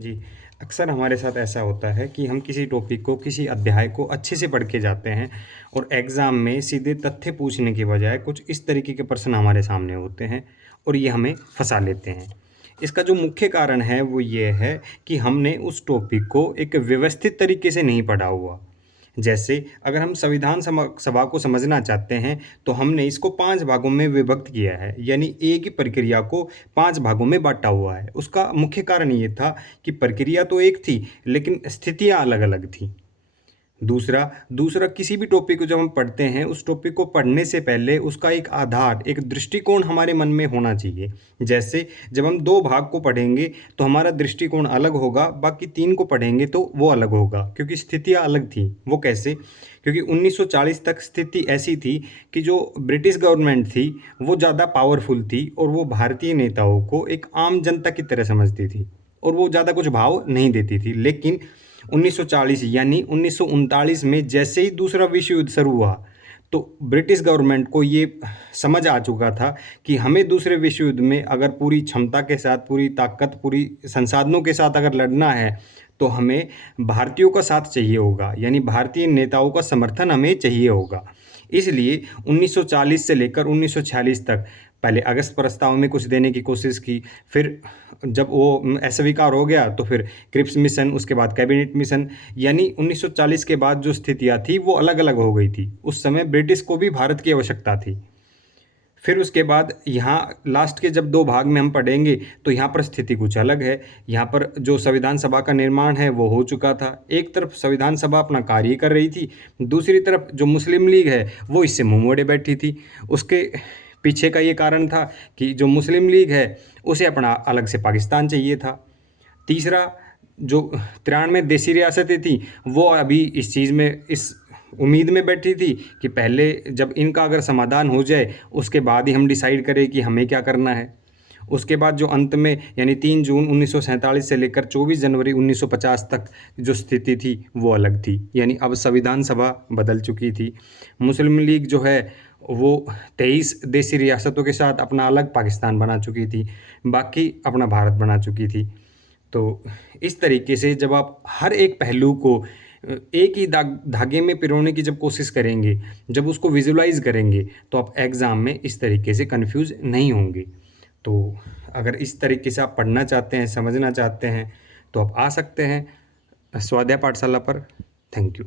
जी, अक्सर हमारे साथ ऐसा होता है कि हम किसी टॉपिक को, किसी अध्याय को अच्छे से पढ़ के जाते हैं और एग्ज़ाम में सीधे तथ्य पूछने की बजाय कुछ इस तरीके के प्रश्न हमारे सामने होते हैं और ये हमें फँसा लेते हैं। इसका जो मुख्य कारण है वो ये है कि हमने उस टॉपिक को एक व्यवस्थित तरीके से नहीं पढ़ा हुआ। जैसे अगर हम संविधान सभा को समझना चाहते हैं, तो हमने इसको 5 भागों में विभक्त किया है, यानी एक ही प्रक्रिया को 5 भागों में बाँटा हुआ है। उसका मुख्य कारण ये था कि प्रक्रिया तो एक थी, लेकिन स्थितियाँ अलग-अलग थीं। दूसरा दूसरा किसी भी टॉपिक को जब हम पढ़ते हैं, उस टॉपिक को पढ़ने से पहले उसका एक आधार, एक दृष्टिकोण हमारे मन में होना चाहिए। जैसे जब हम 2 भाग को पढ़ेंगे, तो हमारा दृष्टिकोण अलग होगा, बाकी 3 को पढ़ेंगे तो वो अलग होगा, क्योंकि स्थितियाँ अलग थीं। वो कैसे? क्योंकि 1940 तक स्थिति ऐसी थी कि जो ब्रिटिश गवर्नमेंट थी, वो ज़्यादा पावरफुल थी और वो भारतीय नेताओं को एक आम जनता की तरह समझती थी और वो ज़्यादा कुछ भाव नहीं देती थी। लेकिन 1940 यानी 1939 में जैसे ही दूसरा विश्व युद्ध शुरू हुआ, तो ब्रिटिश गवर्नमेंट को ये समझ आ चुका था कि हमें दूसरे विश्व युद्ध में अगर पूरी क्षमता के साथ, पूरी ताकत, पूरी संसाधनों के साथ अगर लड़ना है, तो हमें भारतीयों का साथ चाहिए होगा, यानी भारतीय नेताओं का समर्थन हमें चाहिए होगा। इसलिए 1940 से लेकर 1946 तक पहले अगस्त प्रस्ताव में कुछ देने की कोशिश की, फिर जब वो अस्वीकार हो गया तो फिर क्रिप्स मिशन, उसके बाद कैबिनेट मिशन, यानी 1940 के बाद जो स्थितियाँ थी वो अलग-अलग हो गई थी। उस समय ब्रिटिश को भी भारत की आवश्यकता थी। फिर उसके बाद यहाँ लास्ट के जब 2 भाग में हम पढ़ेंगे, तो यहाँ पर स्थिति कुछ अलग है। यहाँ पर जो संविधान सभा का निर्माण है वो हो चुका था। एक तरफ संविधान सभा अपना कार्य कर रही थी, दूसरी तरफ जो मुस्लिम लीग है वो इससे मुँह मोड़े बैठी थी। उसके पीछे का ये कारण था कि जो मुस्लिम लीग है उसे अपना अलग से पाकिस्तान चाहिए था। तीसरा, जो 93 देशी रियासतें थीं, वो अभी इस चीज़ में इस उम्मीद में बैठी थी कि पहले जब इनका अगर समाधान हो जाए, उसके बाद ही हम डिसाइड करें कि हमें क्या करना है। उसके बाद जो अंत में यानी 3 जून 1947 से लेकर 24 जनवरी 1950 तक जो स्थिति थी, वो अलग थी। यानी अब संविधान सभा बदल चुकी थी। मुस्लिम लीग जो है, वो 23 देशी रियासतों के साथ अपना अलग पाकिस्तान बना चुकी थी, बाकी अपना भारत बना चुकी थी। तो इस तरीके से जब आप हर एक पहलू को एक ही धागे में पिरोने की जब कोशिश करेंगे, जब उसको विजुअलाइज़ करेंगे, तो आप एग्ज़ाम में इस तरीके से कन्फ्यूज़ नहीं होंगे। तो अगर इस तरीके से आप पढ़ना चाहते हैं, समझना चाहते हैं, तो आप आ सकते हैं स्वाध्याय पाठशाला पर। Thank you.